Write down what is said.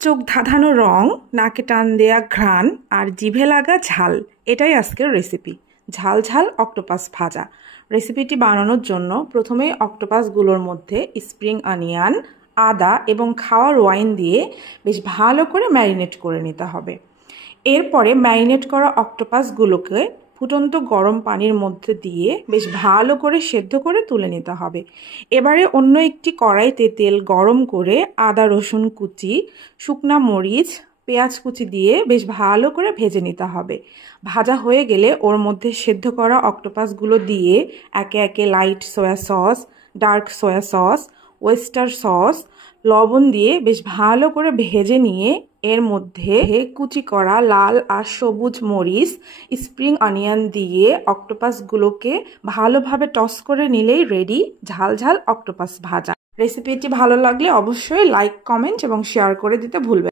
চোখ ধাঁধানো রং, নাকে টান দেয়া ঘ্রাণ আর জিভে লাগা ঝাল, এটাই আজকের রেসিপি। ঝাল ঝাল অক্টোপাস ভাজা। রেসিপিটি বানানোর জন্য প্রথমেই অক্টোপাসগুলোর মধ্যে স্প্রিং অনিয়ন, আদা এবং খাওয়ার ওয়াইন দিয়ে বেশ ভালো করে ম্যারিনেট করে নিতে হবে। এরপরে ম্যারিনেট করা অক্টোপাসগুলোকে ফুটন্ত গরম পানির মধ্যে দিয়ে বেশ ভালো করে সেদ্ধ করে তুলে নিতে হবে। এবারে অন্য একটি কড়াইতে তেল গরম করে আদা রসুন কুচি, শুকনা মরিচ, পেঁয়াজ কুচি দিয়ে বেশ ভালো করে ভেজে নিতে হবে। ভাজা হয়ে গেলে ওর মধ্যে সেদ্ধ করা অক্টোপাসগুলো দিয়ে একে একে light soya sauce, dark soya sauce, oyster sauce, লবণ দিয়ে বেশ ভালো করে ভেজে নিয়ে এর মধ্যে কুচি করা লাল আর সবুজ মরিচ, স্প্রিং অনিয়ন দিয়ে অক্টোপাসগুলোকে ভালোভাবে টস করে নিলেই রেডি ঝাল ঝাল অক্টোপাস ভাজা। রেসিপিটি ভালো লাগলে অবশ্যই লাইক, কমেন্ট এবং শেয়ার করে দিতে ভুলবেন না।